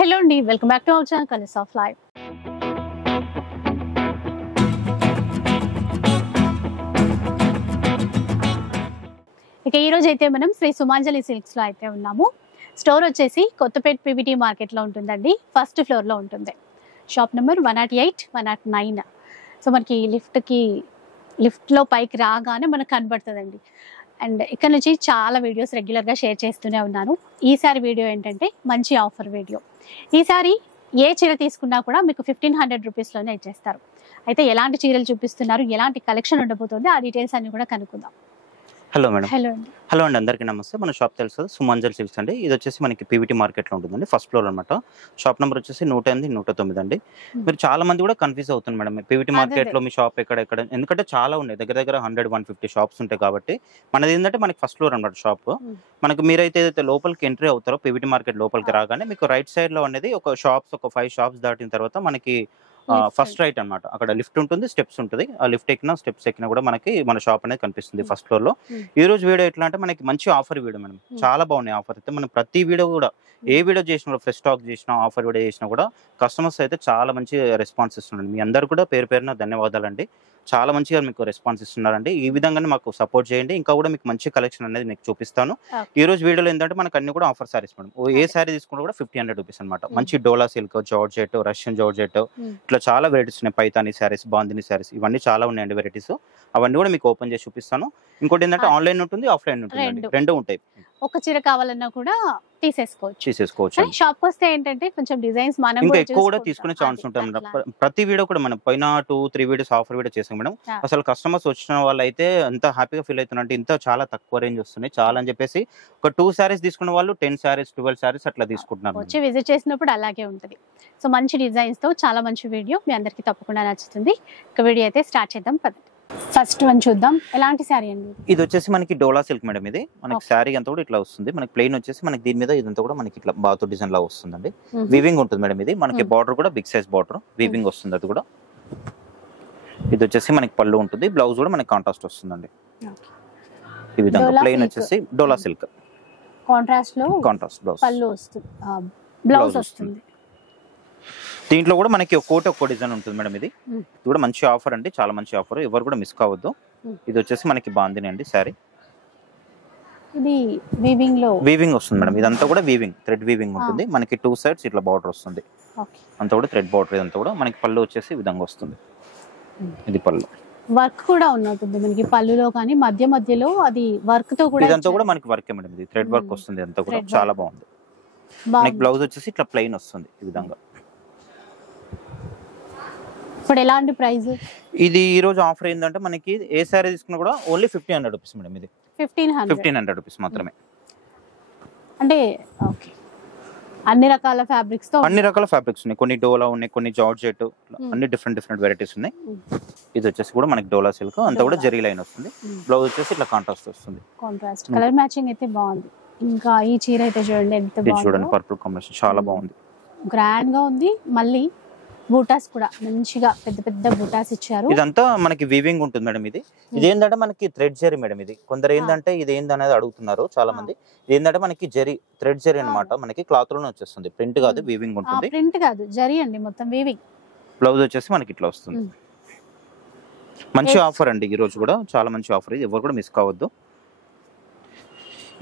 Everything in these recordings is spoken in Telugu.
హలో అండి, welcome back to our channel colours of life. ఇక ఈ రోజు అయితే మనం శ్రీ సుమాంజలి సిల్క్స్ లో అయితే ఉన్నాము. స్టోర్ వచ్చేసి కొత్తపేట పీవీటీ మార్కెట్ లో ఉంటుందండి. ఫస్ట్ ఫ్లోర్ లో ఉంటుంది. Shop number 108, 109. సో మనకి లిఫ్ట్ లో పైకి రాగానే మనకు కనబడుతుందండి. అండ్ ఇక్కడ నుంచి చాలా వీడియోస్ రెగ్యులర్గా షేర్ చేస్తూనే ఉన్నాను. ఈసారి వీడియో ఏంటంటే మంచి ఆఫర్ వీడియో. ఈసారి ఏ చీర తీసుకున్నా కూడా మీకు 1500 రూపీస్లోనే ఇచ్చేస్తారు. అయితే ఎలాంటి చీరలు చూపిస్తున్నారు, ఎలాంటి కలెక్షన్ ఉండబోతుంది, ఆ డీటెయిల్స్ అన్ని కూడా కనుక్కుందాం. Hello madam. హలో అండి, అందరికీ నమస్తే. మన షాప్ తెలుసు కదా, సుమాంజలి సిల్క్స్ అండి. ఇది వచ్చేసి మనకి పీవీటీ మార్కెట్లో ఉంటుందండి, ఫస్ట్ ఫ్లోర్ అనమాట. షాప్ నెంబర్ వచ్చేసి 108, 109 అండి. మీరు చాలా మంది కూడా కన్ఫ్యూజ్ అవుతుంది మేడం, పీవీటీ మార్కెట్లో మీ షాప్ ఎక్కడ, ఎందుకంటే చాలా ఉన్నాయి, దగ్గర 100-150 షాప్స్ ఉంటాయి. కాబట్టి మనది ఏంటంటే మనకి ఫస్ట్ ఫ్లోర్ అనమాట షాప్. మనకి మీరైతే ఏదైతే లోపలికి ఎంట్రీ అవుతారో పీవీటీ మార్కెట్ లోపలికి రాగానే మీకు రైట్ సైడ్ లో అనేది ఒక 5 షాప్స్ దాటిన తర్వాత మనకి ఫస్ట్ రైట్ అనమాట. అక్కడ లిఫ్ట్ ఉంటుంది, స్టెప్స్ ఉంటుంది. ఆ లిఫ్ట్ ఎక్కినా స్టెప్స్ ఎక్కినా కూడా మనకి మన షాప్ అనేది కనిపిస్తుంది ఫస్ట్ ఫ్లోర్ లో. ఈ రోజు వీడియో ఎట్లా అంటే మనకి మంచి ఆఫర్ వీడియో మేడం. చాలా బాగున్నాయి ఆఫర్ అయితే. మనం ప్రతి వీడియో కూడా ఏ వీడియో చేసినా కూడా, ఫ్రెష్ స్టాక్ చేసినా, ఆఫర్ వీడియో చేసినా కూడా కస్టమర్స్ అయితే చాలా మంచి రెస్పాన్స్ ఇస్తున్నారు. మీ అందరు కూడా పేరు పేరున ధన్యవాదాలండి. చాలా మంచిగా మీకు రెస్పాన్స్ ఇస్తున్నారండి. ఈ విధంగానే మాకు సపోర్ట్ చేయండి. ఇంకా కూడా మీకు మంచి కలెక్షన్ అనేది మీకు చూపిస్తాను. ఈ రోజు వీడియోలో ఏంటంటే మనకు అన్ని కూడా ఆఫర్ సారీస్ మేడం. ఏ సారీ తీసుకున్నా కూడా 1500 రూపీస్ అనమాట. మంచి డోలా సిల్క్, జార్జెట్, రష్యన్ జార్జెట్, ఇట్లా చాలా వెరైటీస్ ఉన్నాయి. పైతానీ సారీస్, బాందిని సారీస్, ఇవన్నీ చాలా ఉన్నాయండి వెరైటీస్. అవన్నీ కూడా మీకు ఓపెన్ చేసి చూపిస్తాను. ఇంకోటి ఏంటంటే ఆన్లైన్ ఉంటుంది, ఆఫ్లైన్ ఉంటుంది, రెండు ఉంటాయి. ఒక చీర కావాలన్నా కూడా తీసేసుకోవచ్చు. షాప్ వస్తే ఏంటంటే కొంచెం డిజైన్స్ మనం ఇంకా ఎక్కువ కూడా తీసుకునే ఛాన్స్ ఉంటుంది. ప్రతి వీడియో కూడా మనం పైన 2-3 వీడియోస్ ఆఫర్ వీడియో చేసాం మేడం. అసలు కస్టమర్స్ వచ్చిన వాళ్ళు అయితే ఎంత హ్యాపీగా ఫీల్ అవుతున్నారు. ఇంత చాలా తక్కువ రేంజ్ వస్తున్నాయి చాలా అని చెప్పేసి ఒక 2 సారీస్ తీసుకున్న వాళ్ళు 10 సారీస్, 12 సారీస్ అట్లా తీసుకుంటున్నారు. వచ్చి విజిట్ చేసినప్పుడు అలాగే ఉంటుంది. సో మంచి డిజైన్స్ తో చాలా మంచి వీడియో మీ అందరికి తప్పకుండా నచ్చుతుంది. ఇక వీడియో అయితే స్టార్ట్ చేద్దాం. ఫస్ట్ వన్ చూద్దాం. ఎలాంటి శారీ అండి? ఇది వచ్చేసి మనకి డోలా సిల్క్ మేడం. ఇది మనకి శారీ అంతా కూడా ఇట్లా వస్తుంది. మనకి ప్లెయిన్ వచ్చేసి మనకి దీని మీద ఇదంతా కూడా మనకి ఇట్లా బాతు డిజైన్ లా వస్తుందండి. వీవింగ్ ఉంటుంది మేడం. ఇది మనకి బార్డర్ కూడా బిగ్ సైజ్ బార్డర్ వీవింగ్ వస్తుంది. అది కూడా ఇది వచ్చేసి మనకి పళ్ళు ఉంటుంది. బ్లౌజ్ కూడా మనకి కాంట్రాస్ట్ వస్తుందండి. ఈ విధంగా ప్లెయిన్ వచ్చేసి డోలా సిల్క్, కాంట్రాస్ట్ బ్లౌజ్, పళ్ళు వస్తుంది, బ్లౌజ్ వస్తుంది. దీంట్లో కూడా మనకి ఒక్కో డిజైన్ ఉంటుంది మేడం. ఇది కూడా మంచి ఆఫర్ అండి, చాలా మంచి ఆఫర్. ఎవరు కూడా మిస్ కావద్దు. ఇది వచ్చేసి మనకి బాందిని అండి శారీ. ఇది వీవింగ్ వస్తుంది మేడం. ఇదంతా కూడా వీవింగ్, థ్రెడ్ వీవింగ్ ఉంటుంది. మనకి 2 సైడ్స్ ఇట్లా బార్డర్ వస్తుంది. అంతా కూడా థ్రెడ్ బార్డర్. ఇదంతా కూడా మనకి పళ్ళు వచ్చేసి ఈ విధంగా వస్తుంది. ఇది పళ్ళు. వర్క్ కూడా ఉన్నట్టుంది మనకి పళ్ళులో, కానీ మధ్యలో అది వర్క్ తో కూడా. ఇదంతా కూడా మనకి వర్క్ మేడం. ఇది థ్రెడ్ వర్క్ వస్తుంది. అంతా కూడా చాలా బాగుంది. మనకి బ్లౌజ్ వచ్చేసి ఇట్లా ప్లెయిన్ వస్తుంది ఈ విధంగా. ఇప్పుడు ఎలాంటి ప్రైస్? ఇది ఈ రోజు ఆఫర్ ఏంటంటే మనకి ఏ సారీ తీసుకున్నా కూడా ఓన్లీ 1500 రూపీస్ మేడం. ఇది 1500 రూపీస్ మాత్రమే. అంటే ఓకే, అన్ని రకాల ఫ్యాబ్రిక్స్ ఉన్నాయి. కొన్ని డోలా ఉన్నాయి, కొన్ని జార్జెట్, అన్ని డిఫరెంట్ వెరైటీస్ ఉన్నాయి. ఇది వచ్చేసి కూడా మనకి డోలా సిల్క్, అంతా కూడా జరీ లైన్ వస్తుంది. బ్లౌజ్ వచ్చేసి ఇట్లా కాంట్రాస్ట్ వస్తుంది. కలర్ మ్యాచింగ్ అయితే బాగుంది. ఇంకా ఈ చీర అయితే చూడండి ఎంత బాగుంది. చూడండి, పర్పుల్ కాంబినేషన్ చాలా బాగుంది, గ్రాండ్ గా ఉంది. మళ్ళీ బూటాస్ కూడా మంచిగా పెద్ద బూటాస్ ఇచ్చారు. ఇదంతా మనకి వీవింగ్ ఉంటుంది మేడం. ఇది ఏంటంటే మనకి థ్రెడ్ జరీ మేడం. ఇది కొందరు ఏంటంటే ఇది ఏందనేది అడుగుతున్నారు చాలా మంది. ఏంటంటే మనకి జరీ, థ్రెడ్ జరీ అనమాట. మనకి క్లాత్ లోనే వచ్చేస్తుంది, ప్రింట్ కాదు, వీవింగ్ ఉంటుంది. ప్రింట్ కాదు, జరీ అండి, మొత్తం వీవింగ్. బ్లౌజ్ వచ్చేసి మనకి ఇట్లా వస్తుంది. మంచి ఆఫర్ అండి ఈ రోజు కూడా, చాలా మంచి ఆఫర్. ఇది ఎవరు కూడా మిస్ కావద్దు.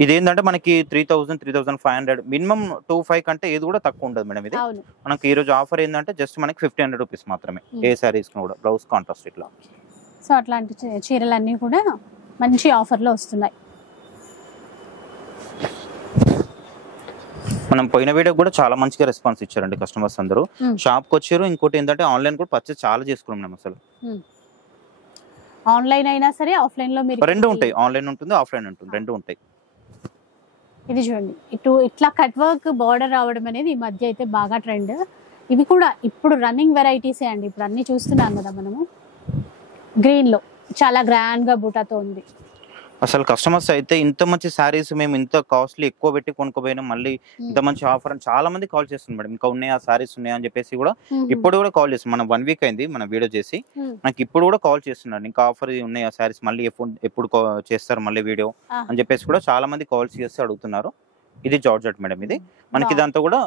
ఇదేంటంటే మనకి 3000-3500 మినిమం 25 కంటే ఏది కూడా తక్కువ ఉండదు మేడం. ఇది మనకి ఈ రోజు ఆఫర్ ఏంటంటే జస్ట్ మనకి 1500 రూపీస్ మాత్రమే. ఏ సారీస్ కూడా బ్లౌజ్ కాంట్రాస్ట్ ఇట్లా. సో అట్లాంటి చీరలన్నీ కూడా మంచి ఆఫర్ లో వస్తున్నాయి. మనం పోయిన వీడియో కూడా చాలా మంచిగా రెస్పాన్స్ ఇచ్చారండి కస్టమర్స్ అందరూ. షాప్ కి వచ్చారు. ఇంకోటి ఏంటంటే ఆన్లైన్ కూడా పర్చేస్ చాలా చేసుకున్నాం మేము. అసలు ఆన్లైన్ అయినా సరే ఆఫ్లైన్ లో మీరు రెండు ఉంటాయి, ఆన్లైన్ ఉంటుంది, ఆఫ్లైన్ ఉంటుంది, రెండు ఉంటాయి. ఇది చూడండి, ఇట్లా కట్ వర్క్ బార్డర్ రావడం అనేది ఈ మధ్య అయితే బాగా ట్రెండ్. ఇవి కూడా ఇప్పుడు రన్నింగ్ వెరైటీసే అండి. ఇప్పుడు అన్ని చూస్తున్నాం కదా మనము. గ్రీన్ లో చాలా గ్రాండ్ గా బూటాతో ఉంది. అసలు కస్టమర్స్ అయితే ఇంత మంచి శారీస్ మేము ఇంత కాస్ట్లీ ఎక్కువ పెట్టి కొనుక్కోపోయినా మళ్ళీ ఇంత మంచి ఆఫర్ అని చాలా మంది కాల్ చేస్తుంది మేడం. ఇంకా ఉన్నాయా శారీస్ ఉన్నాయా అని చెప్పేసి కూడా ఇప్పుడు కూడా కాల్ చేస్తుంది. మనం 1 వీక్ అయింది మన వీడియో చేసి, నాకు ఇప్పుడు కూడా కాల్ చేస్తున్నారు. ఇంకా ఆఫర్ ఉన్నాయా శారీస్, మళ్ళీ ఎప్పుడు చేస్తారు మళ్ళీ వీడియో అని చెప్పేసి కూడా చాలా మంది కాల్స్ చేసి అడుగుతున్నారు. ఇది జార్జెట్ మేడం. ఇది మనకి ఇదంతా కూడా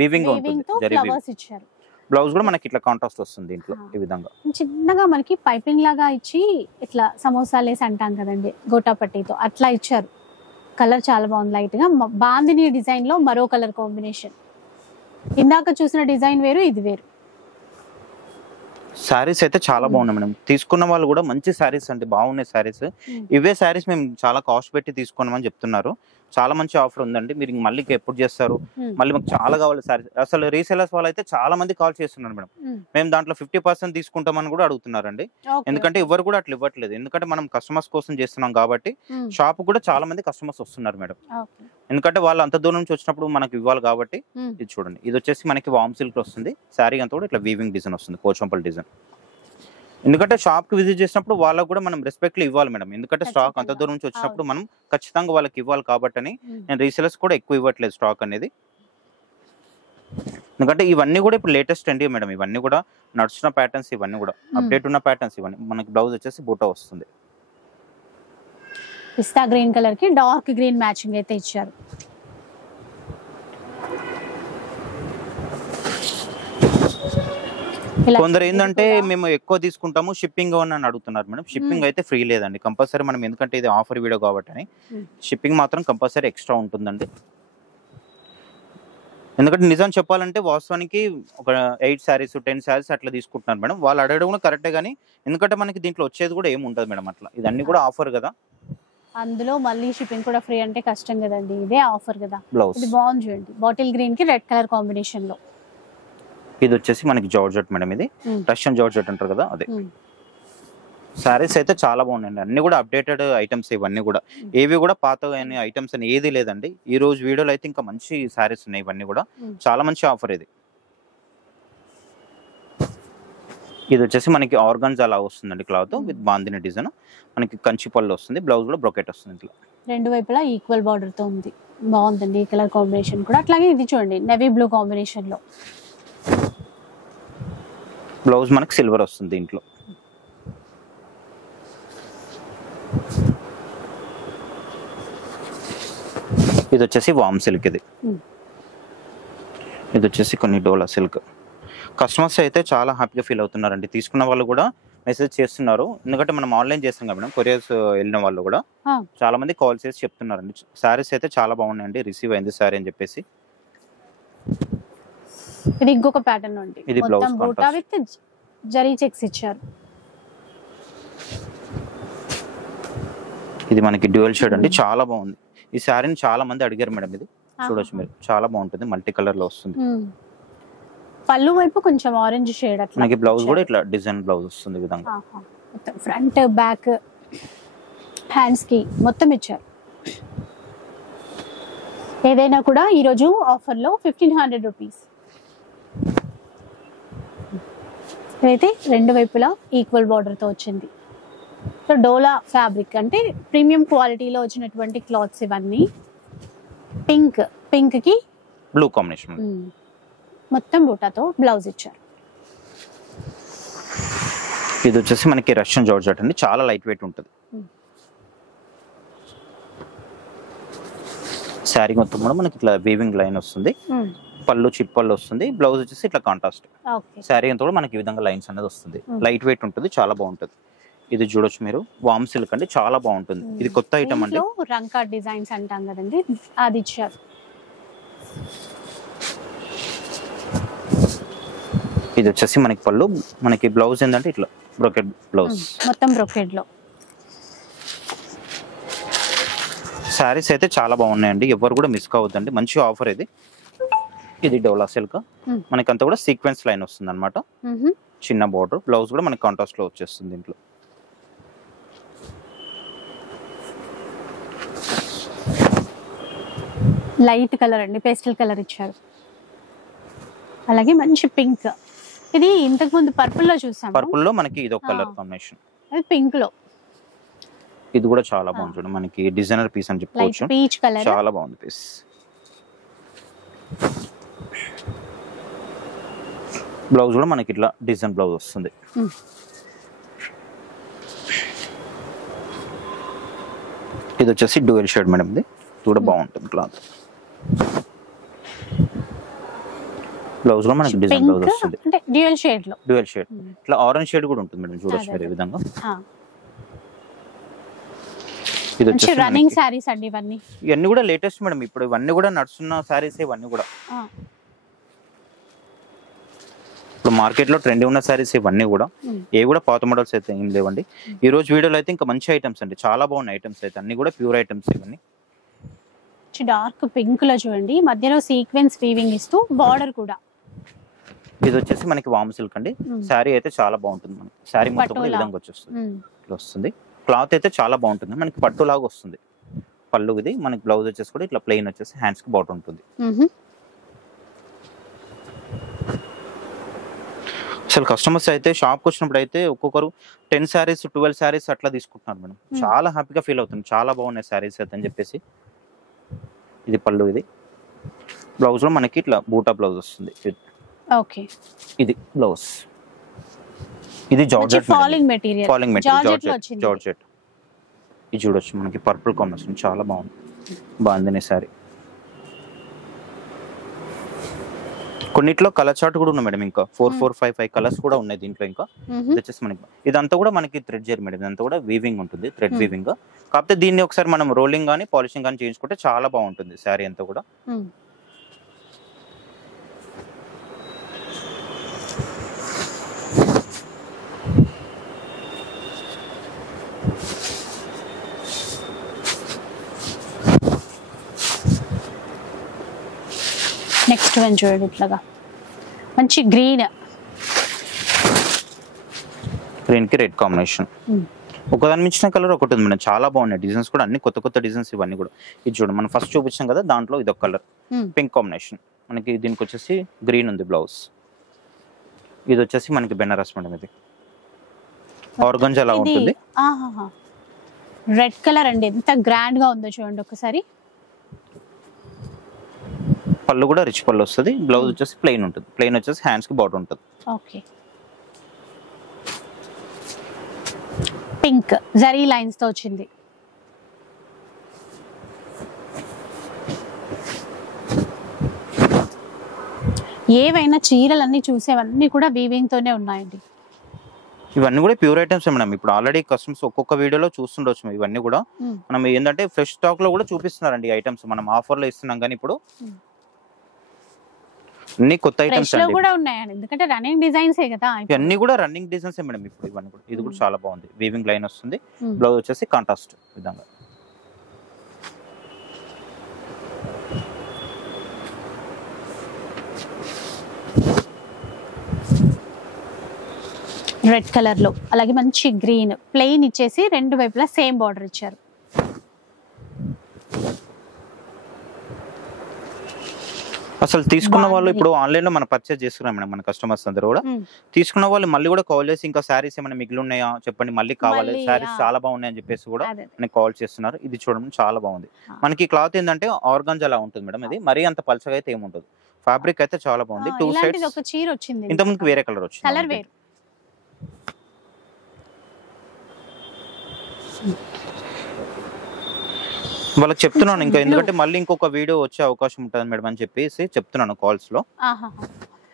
వీవింగ్ ఉంటుంది, ఫ్లవర్స్ ఇచ్చారు. బ్లౌజ్ కూడా మనకి ఇట్లా కాంట్రాస్ట్ వస్తుంది దీంట్లో ఈ విధంగా. చిన్నగా మనకి పైపింగ్ లాగా ఇచ్చి ఇట్లా సమోసా లేస్ అంటాం కదండి గోటాపట్టితో, అట్లా ఇచ్చారు. కలర్ చాలా బాగుంది, లైట్ గా. బాందిని డిజైన్ లో మరో కలర్ కాంబినేషన్. ఇందాక చూసిన డిజైన్ వేరు, ఇది వేరు. శారీస్ అయితే చాలా బాగున్నాయి మేడం. తీసుకున్న వాళ్ళు కూడా మంచి శారీస్ అంటే బాగున్నాయి శారీస్. ఇవే శారీస్ మేము చాలా కాస్ట్ పెట్టి తీసుకున్నామని చెప్తున్నారు. చాలా మంచి ఆఫర్ ఉందండి. మీరు మళ్ళీ ఎప్పుడు చేస్తారు, మళ్ళీ మాకు చాలా కావాలి శారీస్. అసలు రీసేలర్స్ వాళ్ళు అయితే చాలా మంది కాల్ చేస్తున్నారు మేడం. మేము దాంట్లో 50% తీసుకుంటామని కూడా అడుగుతున్నారండి. ఎందుకంటే ఎవరు కూడా అట్లా ఇవ్వట్లేదు. ఎందుకంటే మనం కస్టమర్స్ కోసం చేస్తున్నాం కాబట్టి షాప్ కూడా చాలా మంది కస్టమర్స్ వస్తున్నారు మేడం. ఎందుకంటే వాళ్ళు అంత దూరం నుంచి వచ్చినప్పుడు మనకి ఇవ్వాలి కాబట్టి. ఇది చూడండి, ఇది వచ్చేసి మనకి వామ్ సిల్క్ వస్తుంది. శారీ అంతా కూడా ఇట్లా వీవింగ్ డిజైన్ వస్తుంది, పోచంపల్లి డిజైన్. ఎందుకంటే షాప్ కి విజిట్ చేసినప్పుడు వాళ్ళకు కూడా మనం రెస్పెక్ట్ ఇవ్వాలి మేడం. ఎందుకంటే స్టాక్ అంత దూరం నుంచి వచ్చినప్పుడు మనం ఖచ్చితంగా వాళ్ళకి ఇవ్వాలి కాబట్టి నేను రీసేలర్స్ కూడా ఎక్కువ ఇవ్వట్లేదు స్టాక్ అనేది. ఎందుకంటే ఇవన్నీ కూడా ఇప్పుడు లేటెస్ట్ ట్రెండ్ మేడం. ఇవన్నీ కూడా నడుస్తున్న ప్యాటర్న్స్, ఇవన్నీ కూడా అప్డేట్ ఉన్న ప్యాటర్న్స్. ఇవన్నీ మనకి బ్లౌజ్ వచ్చేసి బూటా వస్తుంది. పిస్తా గ్రీన్ కలర్ కి డార్క్ గ్రీన్ మ్యాచింగ్ అయితే ఇచ్చారు. కొందరు ఏంటంటే మేము ఎక్కువ తీసుకుంటాము షిప్పింగ్ అని అడుగుతున్నారు మేడం. షిప్పింగ్ అయితే ఫ్రీ లేదండి, కంపల్సరీ మనం. ఎందుకంటే ఇది ఆఫర్ వీడియో కాబట్టి షిప్పింగ్ మాత్రం కంపల్సరీ ఎక్స్ట్రా ఉంటుందండి. ఎందుకంటే నిజం చెప్పాలంటే వాస్తవానికి ఒక 8 శారీస్ 10 శారీస్ అట్లా తీసుకుంటున్నారు మేడం. వాళ్ళు అడగడం కూడా కరెక్టే, కానీ ఎందుకంటే మనకి దీంట్లో వచ్చేది కూడా ఏమి ఉండదు మేడం. అట్లా ఇదన్నీ కూడా ఆఫర్ కదా, అందులో మళ్ళీ షిప్పింగ్ కూడా ఫ్రీ అంటే కష్టం కదండి. ఇదే ఆఫర్ కదా. బ్లౌజ్ ఇది బాగుంది చూడండి, బాటిల్ గ్రీన్ కి రెడ్ కలర్ కాంబినేషన్ లో. ఇది వచ్చేసి మనకి జార్జెట్ మేడం. ఇది రష్యన్ జార్జెట్ అంటారు కదా, అదే. శారీస్ అయితే చాలా బాగున్నాయండి. అన్ని కూడా అప్డేటెడ్ ఐటమ్స్ ఇవన్నీ కూడా. ఏవి కూడా పాత ఐటమ్స్ అని ఏది లేదండి. ఈ రోజు వీడియోలో అయితే ఇంకా మంచి శారీస్ ఉన్నాయి. ఇవన్నీ కూడా చాలా మంచి ఆఫర్. ఇది వచ్చేసి మనకి ఆర్గన్స్ అలా వస్తుందండి క్లాత్ విత్ బాందిని డిజైన్. మనకి కంచి పళ్ళు వస్తుంది, బ్లౌజ్ కూడా బ్రొకెట్ వస్తుంది. ఇట్లా రెండు వైపులా ఈక్వల్ బార్డర్ తో ఉంది, బాగుందండి. ఈ కలర్ కాంబినేషన్ కూడా. అట్లాగే ఇది చూడండి, నెవీ బ్లూ కాంబినేషన్ లో. బ్లౌజ్ మనకి సిల్వర్ వస్తుంది దీంట్లో. ఇది వచ్చేసి వామ్ సిల్క్. ఇది వచ్చేసి కొన్ని డోలా సిల్క్. కస్టమర్స్ అయితే చాలా హ్యాపీగా ఫీల్ అవుతున్నారండి. తీసుకున్న వాళ్ళు కూడా మెసేజ్ చేస్తున్నారు. ఎందుకంటే మనం ఆన్లైన్ చేస్తాం కదా మేడం, కొరియర్స్ వెళ్ళిన వాళ్ళు కూడా చాలా మంది కాల్ చేసి చెప్తున్నారండి. శారీస్ అయితే చాలా బాగున్నాయండి, రిసీవ్ అయింది శారీ అని చెప్పేసి. ఇది ఇంకొక ప్యాటర్న్ ఉంది, ఇది బ్లౌజ్ బూటా విత్ జరీ చెక్స్ ఇచ్చారు. ఇది మనకి డ్యూయల్ షేడ్ అండి, చాలా బాగుంది. ఈ శారీని చాలా మంది అడిగారు మేడం. ఇది చూడొచ్చు మీరు, చాలా బాగుంటుంది, మల్టీ కలర్ లో వస్తుంది. పళ్ళు వైపు కొంచెం ఆరెంజ్ షేడ్. అట్లా మనకి బ్లౌజ్ కూడా ఇట్లా డిజైన్ బ్లౌజ్ వస్తుంది ఈ విధంగా. ఫ్రంట్ బ్యాక్ హ్యాండ్స్ కి మొత్తం ఇచ్చారు. ఏదైనా కూడా ఈరోజు ఆఫర్ లో 1500 రూపీస్. అయితే రెండు వైపులా ఈక్వల్ బార్డర్ తో వచ్చింది. సో డోలా ఫ్యాబ్రిక్ అంటే ప్రీమియం క్వాలిటీలో వచ్చినటువంటి క్లాత్స్ ఇవన్నీ. పింక్ కి బ్లూ కాంబినేషన్, మొత్తం బూటాతో బ్లౌజ్ ఇచ్చారు. ఇది వచ్చేసి మనకి రష్యన్ జార్జెట్ అండి, చాలా లైట్ వెయిట్ ఉంటుంది. శారీ మొత్తం కూడా మనకి ఇట్లా వీవింగ్ లైన్ వస్తుంది, పళ్ళు చిట్ పళ్ళు వస్తుంది, బ్లౌజ్ వచ్చేసి ఇట్లా కాంట్రాస్ట్. శారీ అంతా కూడా మనకి ఈ విధంగా లైన్స్ అనేది వస్తుంది, లైట్ వెయిట్ ఉంటుంది, చాలా బాగుంటుంది. ఇది చూడొచ్చు మీరు, వామ్ సిల్క్ అండి, చాలా బాగుంటుంది. ఇది కొత్త ఐటమ్ అండి, రంకా డిజైన్స్ అంటాం కదండి, అది ఇచ్చారు. ఇది వచ్చేసి మనకి పళ్ళు, మనకి బ్లౌజ్ ఏంటంటే ఇట్లా బ్రోకెడ్ బ్లౌజ్, మొత్తం బ్రోకెడ్ లో. శారీస్ అయితే చాలా బాగున్నాయండి, ఎవరు కూడా మిస్ కావద్దండి, మంచి ఆఫర్ ఇది. ఇది డోలా సిల్క్, మనకంతా కూడా సీక్వెన్స్ లైన్ వస్తుంది అనమాట, చిన్న బోర్డర్, బ్లౌజ్ కూడా మనకి కాంట్రాస్ట్ లో వచ్చేస్తుంది. దీంట్లో లైట్ కలర్ అండి, పేస్టల్ కలర్ ఇచ్చారు. అలాగే మంచి పింక్, ఇది ఇంతకు ముందు పర్పుల్ లో చూసాం, పర్పుల్ లో మనకి ఇది ఒక కలర్ కాంబినేషన్, అది పింక్ లో. ఇది కూడా చాలా బాగుంది చూడండి, మనకి డిజైనర్ పీస్ అని చెప్పుకోవచ్చు, పీచ్ కలర్, చాలా బాగుంది పీస్. బ్లౌజ్ కూడా మనకి ఇట్లా డిజైన్ బ్లౌజ్ వస్తుంది. ఇది వచ్చేసి డ్యూయల్ షేడ్ మేడం, ఇది కూడా బాగుంటుంది క్లాత్. బ్లౌజ్ లో మనకి డిజైన్ బ్లౌజ్ వస్తుంది, అంటే డ్యూయల్ షేడ్ లో. డ్యూయల్ షేడ్, ఇట్లా ఆరెంజ్ షేడ్ కూడా ఉంటుంది మేడం, చూడొచ్చు మీరు ఈ విధంగా. ఇది వచ్చేసి రన్నింగ్ సారీస్ అండి ఇవన్నీ. ఇవన్నీ కూడా లేటెస్ట్ మేడం, ఇప్పుడు ఇవన్నీ కూడా నడుస్తున్న సారీస్ ఇవన్నీ కూడా. ఇప్పుడు మార్కెట్ లో ట్రెండ్ ఉన్న సారీస్ ఇవన్నీ కూడా, ఏ కూడా పాత మోడల్స్ అయితే ఏం లేవండి. ఈ రోజు వీడియోలో అయితే ఇంకా మంచి ఐటమ్స్ అండి, చాలా బాగున్న ఐటమ్స్ అయితే అన్ని కూడా ప్యూర్ ఐటమ్స్ ఇవన్నీ. డార్క్ పింక్ లో చూడండి, మధ్యలో సీక్వెన్స్ వీవింగ్ ఇస్తూ బార్డర్ కూడా. ఇది వచ్చేసి మనకి వామ్ సిల్క్ అండి, శారీ అయితే చాలా బాగుంటుంది. మనకి శారీ మొత్తం కూడా ఈ విధంగా వచ్చేస్తుంది, ఇట్లా వస్తుంది. క్లాత్ అయితే చాలా బాగుంటుంది, మనకి పట్టు లాగా వస్తుంది. పళ్ళు ఇది మనకి, బ్లౌజ్ వచ్చేసి కూడా ఇట్లా ప్లెయిన్ వచ్చేసి హ్యాండ్స్ కి బాటమ్ ఉంటుంది. అసలు కస్టమర్స్ అయితే షాప్కి వచ్చినప్పుడు అయితే ఒక్కొక్కరు 10 శారీస్ 12 శారీస్ అట్లా తీసుకుంటున్నారు మేడం, చాలా హ్యాపీగా ఫీల్ అవుతుంది, చాలా బాగున్నాయి శారీస్ అయితే అని చెప్పేసి. ఇది పళ్ళు, ఇది బ్లౌజ్ లో మనకి ఇట్లా బూటా బ్లౌజ్ వస్తుంది. ఓకే, ఇది బ్లౌజ్, ఇది georgette falling material, falling material georgette. ఇది చూడొచ్చు మనకి పర్పుల్ కాంబినేషన్, చాలా బాగుంది, బాగుంది సారీ. కొన్నిట్లో కలర్ చార్ట్ కూడా ఉన్నాయి మేడం, ఇంకా 4, 4, 5, 5 కలర్స్ కూడా ఉన్నాయి దీంట్లో. ఇంకా ఇది వచ్చేసి మనకి ఇదంతా కూడా మనకి థ్రెడ్ జెరీ మేడం, ఇదంతా కూడా వీవింగ్ ఉంటుంది, థ్రెడ్ వీవింగ్. కాకపోతే దీన్ని ఒకసారి మనం రోలింగ్ కానీ పాలిషింగ్ కానీ చేయించుకుంటే చాలా బాగుంటుంది శారీ అంతా కూడా. నెక్స్ట్ వన్ చూడండి, ఇట్లాగా మంచి గ్రీన్ కి రెడ్ కాంబినేషన్. ఒకదాని మించిన కలర్ ఒకటి ఉంది మేడం, చాలా బాగున్నాయి డిజైన్స్ కూడా, అన్ని కొత్త కొత్త డిజైన్స్ ఇవన్నీ కూడా. ఇది చూడండి, మనం ఫస్ట్ చూపించాం కదా దాంట్లో ఇది ఒక కలర్, పింక్ కాంబినేషన్. మనకి దీనికి వచ్చేసి గ్రీన్ ఉంది బ్లౌజ్. ఇది వచ్చేసి మనకి బెనారస్ మేడం, ఇది ఆర్గంజా లా ఉంటుంది. రెడ్ కలర్ అండి, ఎంత గ్రాండ్ గా ఉందో చూడండి ఒకసారి. పళ్ళు కూడా రిచ్ పళ్ళు వస్తుంది, బ్లౌజ్ వచ్చేసి ప్లెయిన్ ఉంటుంది, ప్లెయిన్ వచ్చేసి హ్యాండ్స్ కి బార్డర్ ఉంటుంది. ఓకే, పింక్ జరీ లైన్స్ తో వచ్చింది. ఏవైనా చీరలన్నీ చూసేవన్నీ కూడా వీవింగ్ తోనే ఉన్నాయండి. ఇవన్నీ కూడా ప్యూర్ ఐటమ్స్ మేడం. ఇప్పుడు ఆల్రెడీ కస్టమర్స్ ఒక్కొక్క వీడియోలో చూస్తుండొచ్చు, ఇవన్నీ కూడా మనం ఏంటంటే ఫ్రెష్ స్టాక్ లో కూడా చూపిస్తున్నారండి ఐటమ్స్, మనం ఆఫర్ లో ఇస్తున్నాం. కానీ ఇప్పుడు అన్ని కొత్త ఐటమ్స్ కూడా ఉన్నాయండి, ఎందుకంటే రన్నింగ్ డిజైన్స్ కదా, ఇవన్నీ కూడా రన్నింగ్ డిజైన్స్ మేడం. ఇప్పుడు ఇవన్నీ కూడా, ఇది కూడా చాలా బాగుంది, వీవింగ్ లైన్ వస్తుంది, బ్లౌజ్ వచ్చేసి కాంట్రాస్ట్ విధంగా. రెడ్ కలర్ లో, అలాగే మంచి గ్రీన్ ప్లెయిన్ ఇచ్చేసి రెండు వైపులా సేమ్ బార్డర్ ఇచ్చారు. అసలు తీసుకున్న వాళ్ళు ఇప్పుడు ఆన్లైన్ లో మనం పర్చేస్ చేస్తున్నాం మేడం, మన కస్టమర్స్ అందరూ కూడా. తీసుకున్న వాళ్ళు మళ్ళీ కూడా కాల్ చేసి ఇంకా శారీస్ ఏమైనా మిగిలి ఉన్నాయా చెప్పండి, మళ్ళీ కావాలి, శారీస్ చాలా బాగున్నాయి అని చెప్పేసి కూడా మనకి కాల్ చేస్తున్నారు. ఇది చూడండి చాలా బాగుంది. మనకి క్లాత్ ఏంటంటే ఆర్గాంజా లా ఉంటుంది మేడం, ఇది మరీ అంత పల్చగా అయితే ఏముంటుంది. ఫ్యాబ్రిక్ అయితే చాలా బాగుంది. 2 సైడ్స్ ఒక చీర వచ్చింది, ఇంత ముందుకు వేరే కలర్ వచ్చింది, కలర్ వేరు. వాళ్ళకి చెప్తున్నాను ఇంకా, ఎందుకంటే మళ్ళీ ఇంకొక వీడియో వచ్చే అవకాశం ఉంటుంది మేడం అని చెప్పేసి చెప్తున్నాను కాల్స్ లో.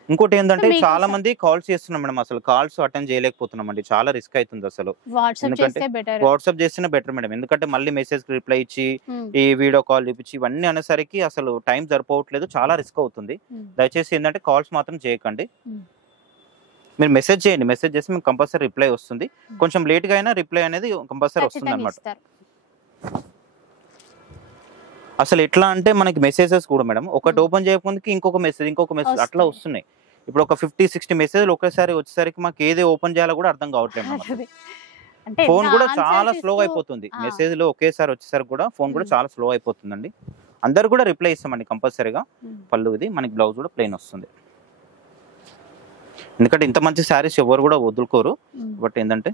ఇంకోటి ఏంటంటే చాలా మంది కాల్స్ చేస్తున్నాం మేడం, అసలు కాల్స్ అటెండ్ చేయలేకపోతున్నాం అండి, చాలా రిస్క్ అవుతుంది అసలు. వాట్సాప్ చేస్తేనే బెటర్ మేడం, ఎందుకంటే మళ్ళీ మెసేజ్ రిప్లై ఇచ్చి ఈ వీడియో కాల్ చూపించి ఇవన్నీ అనేసరికి అసలు టైం సరిపోవట్లేదు, చాలా రిస్క్ అవుతుంది. దయచేసి ఏంటంటే కాల్స్ మాత్రం చేయకండి, మీరు మెసేజ్ చేయండి. మెసేజ్ చేసి మీకు కంపల్సరీ రిప్లై వస్తుంది, కొంచెం లేట్ గా అయినా రిప్లై అనేది కంపల్సరీ వస్తుంది అనమాట. అసలు ఎట్లా అంటే మనకి మెసేజెస్ కూడా మేడం, ఒకటి ఓపెన్ చేయకముందుకి ఇంకొక మెసేజ్ అట్లా వస్తున్నాయి. ఇప్పుడు ఒక 50-60 మెసేజ్లు ఒకేసారి వచ్చేసరికి మాకు ఏది ఓపెన్ చేయాలో కూడా అర్థం కావట్లేదు. ఫోన్ కూడా చాలా స్లో అయిపోతుంది, మెసేజ్లు ఒకేసారి వచ్చేసరికి కూడా ఫోన్ కూడా చాలా స్లో అయిపోతుందండి. అందరు కూడా రిప్లై ఇస్తామండి కంపల్సరీగా. పళ్ళు ఇది మనకి, బ్లౌజ్ కూడా ప్లెయిన్ వస్తుంది. ఎందుకంటే ఇంత మంచి శారీస్ ఎవరు కూడా వదులుకోరు, బట్ ఏంటంటే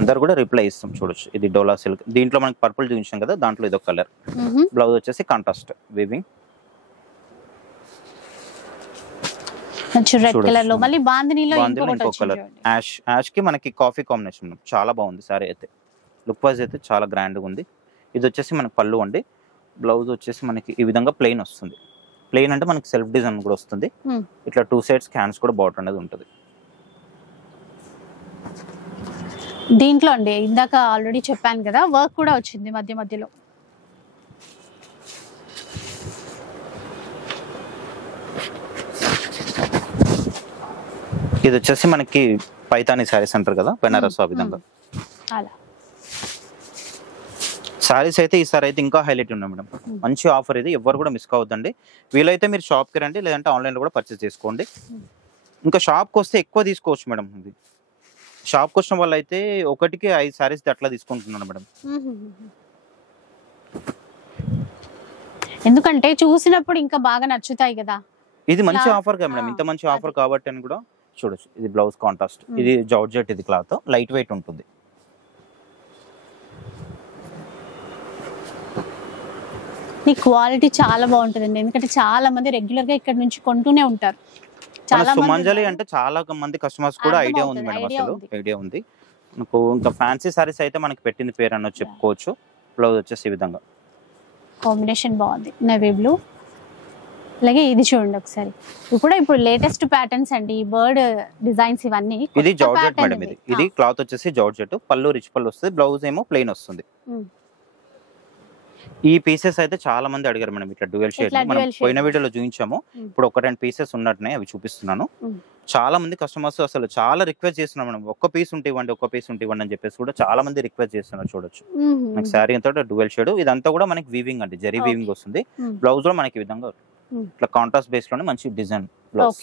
అందరు కూడా రిప్లై ఇస్తాం. చూడొచ్చు, ఇది డోలా సిల్క్, దీంట్లో మనకి పర్పుల్ చూపించాం కదా, దాంట్లో ఇదొక కలర్. బ్లౌజ్ వచ్చేసి కాంట్రాస్ట్ వీవింగ్, రెడ్ కలర్ లో, మళ్ళీ బాందినీలో ఇంకో కలర్ యాష్ కి మనకి కాఫీ కాంబినేషన్. చాలా బాగుంది సారీ అయితే, లుక్ వైజ్ అయితే చాలా గ్రాండ్ గా ఉంది. ఇది వచ్చేసి మనకి పళ్ళు అండి, బ్లౌజ్ వచ్చేసి మనకి ఈ విధంగా ప్లెయిన్ వస్తుంది. ప్లెయిన్ అంటే మనకి సెల్ఫ్ డిజైన్ కూడా వస్తుంది. ఇట్లా 2 సైడ్స్ క్యాన్స్ కూడా బార్డర్ అనేది ఉంటుంది. దీంట్లో అండి ఇందాక ఆల్రెడీ చెప్పాను కదా, వర్క్ కూడా వచ్చింది మధ్య మధ్యలో. ఇది వచ్చేసి మనకి పైతాని శారీస్ అంటారు కదా, బెనారస్ ఆ విధంగా అలా శారీస్ అయితే ఈసారి అయితే ఇంకా హైలైట్ ఉన్నాయి మేడం. మంచి ఆఫర్ ఇది, ఎవరు కూడా మిస్ కావద్దండి. వీలైతే మీరు షాప్కి రండి, లేదంటే ఆన్లైన్లో కూడా పర్చేస్ చేసుకోండి. ఇంకా షాప్కి వస్తే ఎక్కువ తీసుకోవచ్చు మేడం. ఇది షాప్కి వచ్చిన వాళ్ళు అయితే ఒకటికి 5 శారీస్ అట్లా తీసుకుంటున్నాను మేడం. ఎందుకంటే చూసినప్పుడు ఇంకా బాగా నచ్చుతాయి కదా. ఇది మంచి ఆఫర్ కదా మేడం, ఇంత మంచి ఆఫర్ కాబట్టి అని కూడా చూడొచ్చు. ఇది బ్లౌజ్ కాంట్రాస్ట్, ఇది జార్జెట్, ఇది క్లాత్ లైట్ వెయిట్ ఉంటుంది. ఈ క్వాలిటీ చాలా బాగుంటుందండి, ఎందుకంటే చాలా మంది రెగ్యులర్ గా ఇక్కడ నుంచి కొంటూనే ఉంటారు. చాలా సుమంజలి అంటే చాలా మంది కస్టమర్స్ కూడా ఐడియా ఉంది మేడం, అసలు ఐడియా ఉంది మనకు. ఇంకా ఫ్యాన్సీ సారీస్ అయితే మనకి పెట్టింది పేరు అన్నది చెప్పుకోవచ్చు. బ్లౌజ్ వచ్చేసి ఈ విధంగా కాంబినేషన్ బాగుంది, నేవీ బ్లూ. అలాగే ఇది చూడండి ఒకసారి, ఇప్పుడు లేటెస్ట్ ప్యాటర్న్స్ అండి, ఈ బర్డ్ డిజైన్స్ ఇవన్నీ. ఇది జార్జెట్ మేడం, ఇది క్లాత్ వచ్చేసి జార్జెట్, పళ్ళు రిచ్ పళ్ళు వస్తుంది, బ్లౌజ్ ఏమో ప్లెయిన్ వస్తుంది. ఈ పీసెస్ అయితే చాలా మంది అడిగారు మేడం, ఇట్లా డ్యూయల్ షేడ్. మనం పోయిన వీడియోలో చూపించాము, ఇప్పుడు ఒక 2 పీసెస్ ఉన్నట్టున్నాయి, అవి చూపిస్తున్నాను. చాలా మంది కస్టమర్స్ అసలు చాలా రిక్వెస్ట్ చేస్తున్నారు మేడం, ఒక్క పీస్ ఉంటే ఇవ్వండి, ఒక్క పీస్ ఉంటే ఇవ్వండి అని చెప్పేసి కూడా చాలా మంది రిక్వెస్ట్ చేస్తున్నారు. చూడొచ్చు మనకి శారీ అంతా డ్యూయల్ షేడ్, ఇదంతా కూడా మనకి వీవింగ్ అండి, జరీ వీవింగ్ వస్తుంది. బ్లౌజ్ లో మనకి ఈ విధంగా ఇట్లా కాంట్రాస్ట్ బేస్ లోనే మంచి డిజైన్ బ్లౌజ్.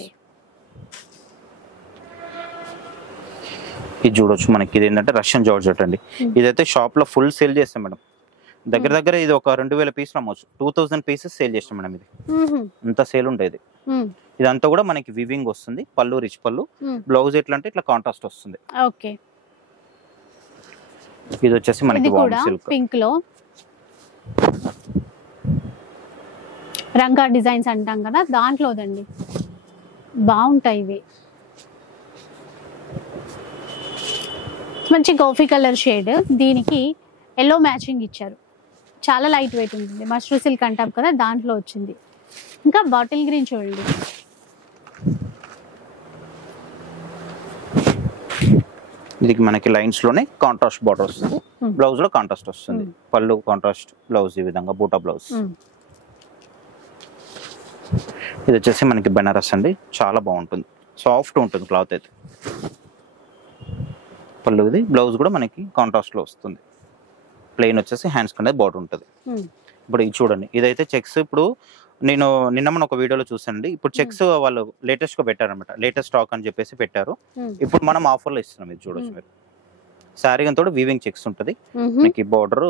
ఇది చూడొచ్చు మనకి, ఇది ఏంటంటే రష్యన్ జార్జెట్ అండి. ఇదైతే షాప్ లో ఫుల్ సేల్ చేస్తాం మేడం, దగ్గర ఇది ఒక 2000 పీసులు అమ్మవచ్చు. 2000 పీసెస్ సేల్ చేస్తాం మేడం. ఇది అంత సేల్ ఉండేది. ఇదంతా కూడా మనకి వివింగ్ వస్తుంది, పళ్ళు రిచ్ పళ్ళు, బ్లౌజ్ ఎట్లా అంటే ఇట్లా కాంట్రాస్ట్ వస్తుంది. ఇది వచ్చేసి మనకి పింక్ లో రంగా డిజైన్స్ అంటాం కదా, దాంట్లోదండి, బాగుంటాయి ఇవి. మంచి కాఫీ కలర్ షేడ్, దీనికి ఎల్లో మ్యాచింగ్ ఇచ్చారు, చాలా లైట్ వెయిట్ ఉంటుంది. మష్రూ సిల్క్ అంటాం కదా, దాంట్లో వచ్చింది. ఇంకా బాటిల్ గ్రీన్ చూడండి, ఇది మనకి లైన్స్ లోనే కాంట్రాస్ట్ బార్డర్ వస్తుంది, బ్లౌజ్ లో కాంట్రాస్ట్ వస్తుంది, పళ్ళు కాంట్రాస్ట్, బ్లౌజ్ ఈ విధంగా బూటా బ్లౌజ్. ఇది వచ్చేసి మనకి బెనారస్ అండి, చాలా బాగుంటుంది, సాఫ్ట్ ఉంటుంది క్లాత్ అయితే. పళ్ళు ఇది, బ్లౌజ్ కూడా మనకి కాంట్రాస్ట్ లో వస్తుంది, ప్లెయిన్ వచ్చేసి హ్యాండ్స్ కింద బార్డర్ ఉంటుంది. ఇప్పుడు ఇది చూడండి, ఇదైతే చెక్స్. ఇప్పుడు నేను నిన్న ఒక వీడియోలో చూసానండి, ఇప్పుడు చెక్స్ వాళ్ళు లేటెస్ట్ గా పెట్టారనమాట, లేటెస్ట్ స్టాక్ అని చెప్పేసి పెట్టారు. ఇప్పుడు మనం ఆఫర్ లో ఇస్తున్నాం, ఇది చూడొచ్చు మీరు. శారీ అంతా కూడా వీవింగ్ చెక్స్ ఉంటుంది, మీకు బార్డర్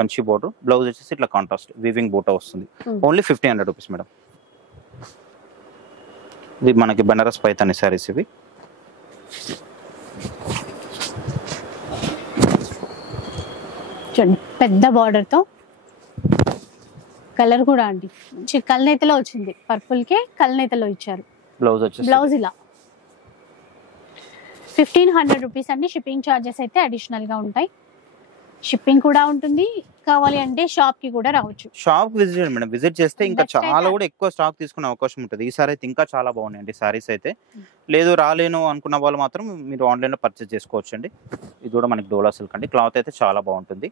కంచి బార్డర్, బ్లౌజ్ వచ్చేసి ఇట్లా కాంట్రాస్ట్ వీవింగ్ బూటా వస్తుంది. Only 1500 rupees madam. ఇది మనకి బెనారస్ పైతాని శారీస్ ఇవి. చూడండి పెద్ద బార్డర్ తో, కలర్ కూడా అండి మంచి కల్నేతలో వచ్చింది, పర్పుల్ కే కల్నేతలో ఇచ్చారు. బ్లౌజ్ ఇలా 1500 రూపీస్ అండి. షిప్పింగ్ ఛార్జెస్ అయితే అడిషనల్ గా ఉంటాయి, షిప్పింగ్ కూడా ఉంటుంది. కావాలి అంటే షాప్ కి కూడా రావచ్చు, షాప్ విజిట్ చేయండి మేడం. విజిట్ చేస్తే ఇంకా చాలా కూడా ఎక్కువ స్టాక్ తీసుకునే అవకాశం ఉంటుంది. ఈసారి అయితే ఇంకా చాలా బాగున్నాయండి సారీస్ అయితే. లేదు రాలేను అనుకున్న వాళ్ళు మాత్రం మీరు ఆన్లైన్ లో పర్చేస్ చేసుకోవచ్చు అండి. ఇది కూడా మనకి డోలా సిల్క్ అండి, క్లాత్ అయితే చాలా బాగుంటుంది.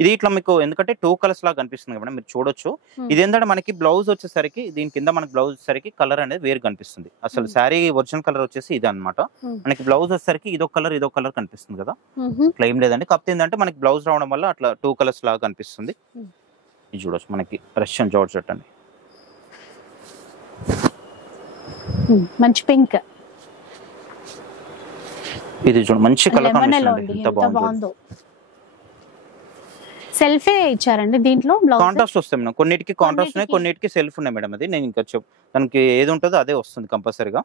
ఇది ఇట్లా మీకు ఎందుకంటే 2 కలర్స్ లాగా కనిపిస్తుంది కదా మీరు చూడొచ్చు. ఇది ఏంటంటే మనకి బ్లౌజ్ వచ్చేసరికి, దీని కింద మనకి బ్లౌజ్ వచ్చేసరికి కలర్ అనేది వేరు కనిపిస్తుంది. అసలు శారీ ఒరిజినల్ కలర్ వచ్చేసి ఇది అనమాట. మనకి బ్లౌజ్ వచ్చేసరికి ఇదొక కలర్ కనిపిస్తుంది కదా, ఇట్లా ఏం లేదండి. కాకపోతే ఏంటంటే మనకి బ్లౌజ్ రావడం వల్ల అట్లా 2 కలర్స్ లాగా కనిపిస్తుంది. ఇది చూడొచ్చు మనకి రష్యన్ జార్జెట్ అండి, మంచి పింక్. ఇది చూడండి మంచి కలర్ కాంబినేషన్, ఎంత బాగుందో. సెల్ఫే ఇచ్చారండి దీంట్లో, కాంట్రాస్ట్ వస్తాయి మేడం. కొన్నిటికి కాంట్రాస్ట్ ఉన్నాయి, కొన్నిటికి సెల్ఫ్ ఉన్నాయి మేడం. అది నేను ఇంకా దానికి ఏది ఉంటుందో అదే వస్తుంది కంపల్సరీగా.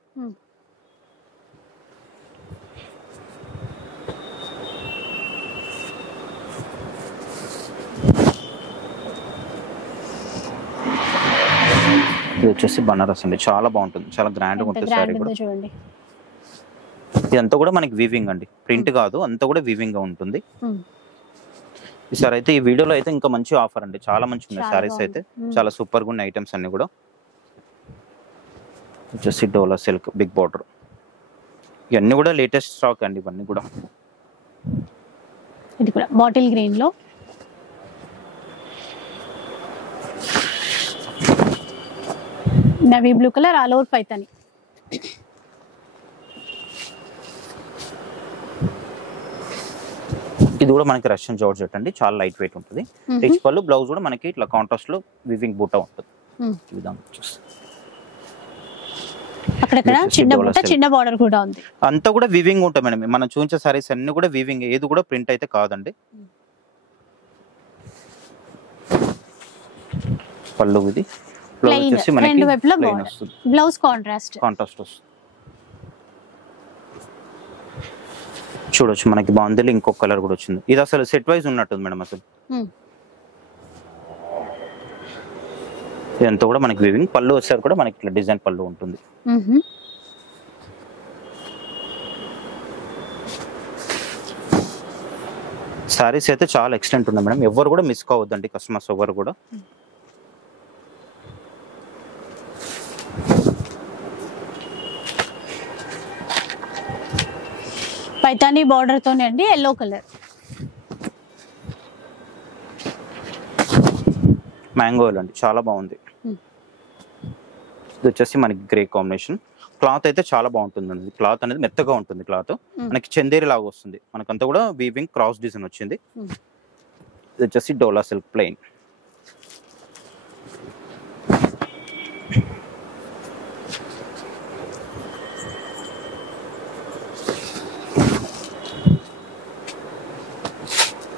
ఇది వచ్చేసి బనారస్ అండి, చాలా బాగుంటుంది, చాలా గ్రాండ్ గా ఉంటుంది సారీ కూడా. చూడండి ఇదంతా కూడా మనకి వీవింగ్ అండి, ప్రింట్ కాదు, అంతా కూడా వీవింగ్ గా ఉంటుంది. ఈసారి అయితే ఈ వీడియోలో అయితే ఇంకా మంచి ఆఫర్ అండి, చాలా మంచి ఉన్నాయి సారీస్ అయితే, చాలా సూపర్ గా ఉన్న ఐటమ్స్ అన్ని కూడా. వచ్చేసి డోలా సిల్క్ బిగ్ బార్డర్. ఇవన్నీ కూడా లేటెస్ట్ స్టాక్ అండి, ఇవన్నీ కూడా. ఇది కూడా బాటిల్ గ్రీన్ లో navy blue colour all over Paithani. ఇది కూడా మనకి రష్యన్ జార్జెట్ అండి, చాలా లైట్ వెయిట్ ఉంటుంది. రిచ్ పళ్ళు, బ్లౌజ్ కూడా మనకి ఇట్లా కాంట్రాస్ట్ లో వివింగ్ బూటా ఉంటుంది. ఈ విధంగా వచ్చేసి అక్కడక్కడ చిన్న బూటా, చిన్న బార్డర్ కూడా ఉంది. అంతా కూడా వివింగ్ ఉంటుంది మేడం. మనం చూపించే సారీస్ అన్ని కూడా వివింగ్, ఏది కూడా ప్రింట్ అయితే కాదండి. పళ్ళు ఇది, బ్లౌజ్ వచ్చేసి మనకి రెండు వైపులా ప్లెయిన్ బార్డర్, వస్తుంది. బ్లౌజ్ కాంట్రాస్ట్ వస్తుంది. చూడొచ్చు మనకి బాగుంది. ఇంకొక కలర్ కూడా వచ్చింది. ఇది అసలు సెట్ వైజ్ ఉన్నట్టుంది మేడం. అసలు ఇదంతా కూడా మనకి వివింగ్. పళ్ళు వచ్చారు కూడా మనకి ఇట్లా డిజైన్ పళ్ళు ఉంటుంది. సారీస్ అయితే చాలా ఎక్స్టెంట్ ఉన్నాయి మేడం, ఎవరు కూడా మిస్ కావద్దండి కస్టమర్స్ ఎవరు కూడా. పైతానీ బార్డర్ తోనే అండి, ఎల్లో కలర్. మ్యాంగో అండి, చాలా బాగుంది. ఇది వచ్చేసి మనకి గ్రే కాంబినేషన్. క్లాత్ అయితే చాలా బాగుంటుంది అండి. క్లాత్ అనేది మెత్తగా ఉంటుంది. క్లాత్ మనకి చందేరి లాగా వస్తుంది. మనకంతా కూడా వీవింగ్ క్రాస్ డిజైన్ వచ్చింది. ఇది వచ్చేసి డోలా సిల్క్ ప్లెయిన్.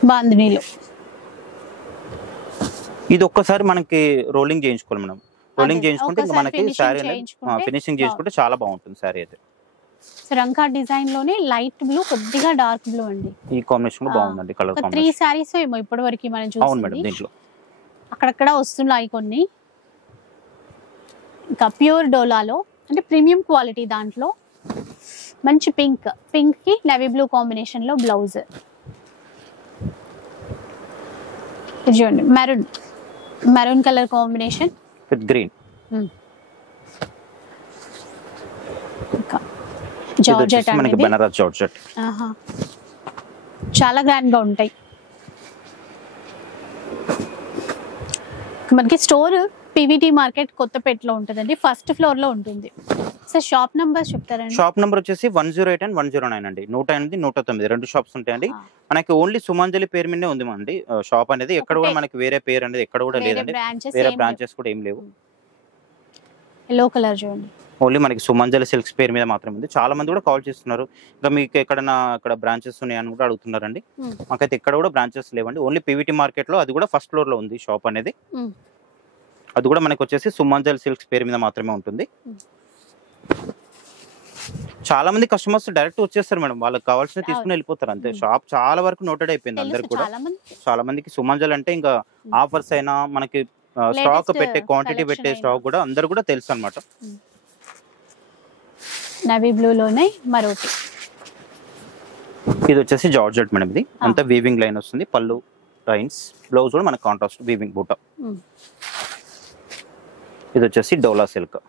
బాందినీలో ఇది ఒక్కసారి మనకి రోలింగ్ చేయించుకోవాలి మనం. రోలింగ్ చేయించుకుంటే ఇంకా మనకి శారీ ఫినిషింగ్ చేసుకుంటే చాలా బాగుంటుంది శారీ అయితే. రంకా డిజైన్ లోనే లైట్ బ్లూ, కొద్దిగా డార్క్ బ్లూ అండి. ఈ కాంబినేషన్ కూడా బాగుందండి. కలర్ కాంబినేషన్ 3 సారీస్ ఏమో ఇప్పటి వరకు మనం చూసాం. అవును మేడం, దీంట్లో అక్కడక్కడ వస్తున్నాయి కొన్ని. ఇంకా ప్యూర్ డోలాలో అంటే ప్రీమియం క్వాలిటీ, దాంట్లో మంచి పింక్ కి నేవీ బ్లూ కాంబినేషన్ లో బ్లౌజ్. చూడండి maroon colour combination with green. Georgette మనకి అనేది బెనారస్ జార్జెట్. చాలా గ్రాండ్ గా ఉంటాయి. మనకి స్టోర్ పీవీటీ మార్కెట్ కొత్తపేటలో ఉంటుందండి, ఫస్ట్ ఫ్లోర్ లో ఉంటుంది. సార్ షాప్ నంబర్ చెప్తారండి? షాప్ నంబర్ వచ్చేసి 108 and 109 అండి. 108, 109 రెండు షాప్స్ ఉంటాయండి. మనకి ఓన్లీ సుమాంజలి పేరు మీదే ఉంది అండి షాప్ అనేది. ఎక్కడ కూడా మనకి వేరే పేరు అనేది ఎక్కడ కూడా లేదండి. వేరే బ్రాంచెస్ కూడా ఏం లేవు. ఎల్లో కలర్ చూడండి, ఓన్లీ మనకి సుమాంజలి సిల్క్స్ పేరు మీద మాత్రమే ఉంది. చాలా మంది కూడా కాల్ చేస్తున్నారు, ఇంకా మీకు ఎక్కడైనా అక్కడ బ్రాంచెస్ ఉన్నాయని కూడా అడుగుతున్నారండి. మాకైతే ఎక్కడ కూడా బ్రాంచెస్ లేవండి. ఓన్లీ పీవీటీ మార్కెట్ లో, అది కూడా ఫస్ట్ ఫ్లోర్ లో ఉంది షాప్ అనేది. అది కూడా మనకి వచ్చేసి సుమాంజలి సిల్క్స్ పేరు మీద మాత్రమే ఉంటుంది. చాలా మంది కస్టమర్స్ డైరెక్ట్ వచ్చేస్తారు మేడం, వాళ్ళకి కావాల్సిన తీసుకుని వెళ్ళిపోతారు అంతే. షాప్ చాలా వరకు నోటెడ్ అయిపోయింది అందరికి కూడా. చాలా మందికి సుమాంజలి అంటే ఇంకా ఆఫర్స్ అయినా మనకి స్టాక్ పెట్టే క్వాంటిటీ పెట్టే స్టాక్ కూడా అందరు కూడా తెలుసు అన్నమాట. నవీ బ్లూ లోనే మరోటి. ఇది వచ్చేసి జార్జెట్ మేడం. ఇది అంతా వీవింగ్ లైన్ వస్తుంది. పళ్ళు లైన్స్, బ్లౌజ్ కూడా మనకి కాంట్రాస్ట్ వీవింగ్ బూటా. ఇది వచ్చేసి డోలా సిల్క్.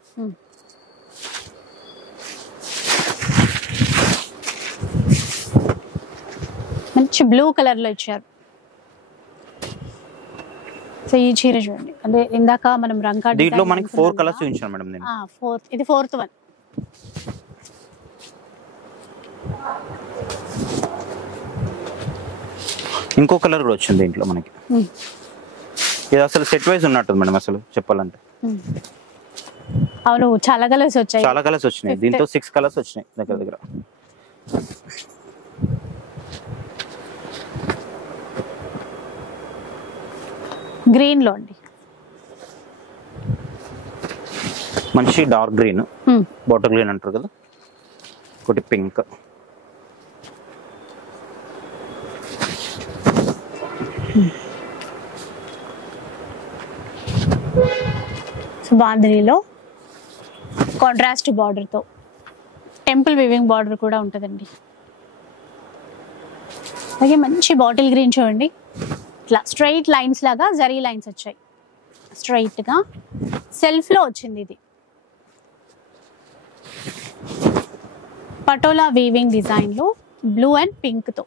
మంచి బ్లూ కలర్ లో ఇచ్చారు. సో ఈ చీర చూడండి, అదే ఇందాక మనం రంగా దీంట్లో మనకి 4 కలర్స్ చూపించాను మేడం నేను. ఇది 4th వన్. ఇంకో కలర్ కూడా వచ్చింది దీంట్లో మనకి. ఇది అసలు సెట్ వైజ్ ఉన్నట్టు మేడం అసలు చెప్పాలంటే. అవును, చాలా కలర్స్ వచ్చాయి. చాలా కలర్స్ వచ్చినాయి. దీంతో 6 కలర్స్ వచ్చినాయి దగ్గర దగ్గర. గ్రీన్ లో అండి, మంచి డార్క్ గ్రీన్, బాటిల్ గ్రీన్ అంటారు కదా, ఒకటి పింక్. బాందినీలో కాంట్రాస్ట్ బార్డర్ తో టెంపుల్ వివింగ్ బార్డర్ కూడా ఉంటుందండి. అలాగే మంచి బాటిల్ గ్రీన్ చూడండి, ఇట్లా స్ట్రైట్ లైన్స్ లాగా జరీ లైన్స్ వచ్చాయి. స్ట్రైట్ గా సెల్ఫ్ లో వచ్చింది ఇది. పటోలా వీవింగ్ డిజైన్ లో బ్లూ అండ్ పింక్ తో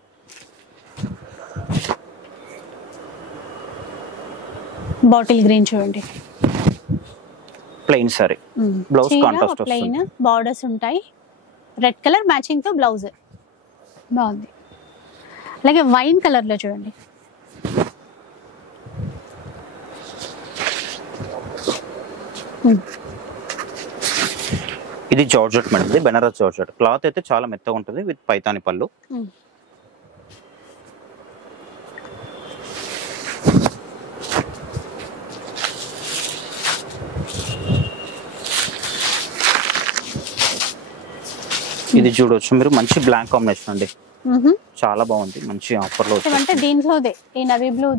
బాటిల్ గ్రీన్ చూడండి. Plain sorry, blouse contrast plain borders ఉంటాయి. రెడ్ కలర్ మ్యాచింగ్ తో బ్లౌజ్ బాగుంది. అలాగే వైన్ కలర్ లో చూడండి. ఇది జార్జెట్ మేడం, ఇది బెనారస్ జార్జెట్. క్లాత్ అయితే చాలా మెత్తగా ఉంటుంది విత్ పైతాని పళ్ళు. ఇది చూడవచ్చు మీరు, మంచి బ్లాక్ కాంబినేషన్ అండి, చాలా బాగుంది, మంచి ఆఫర్ లో. అంటే దీంట్లోదే ఈ నవీ బ్లూ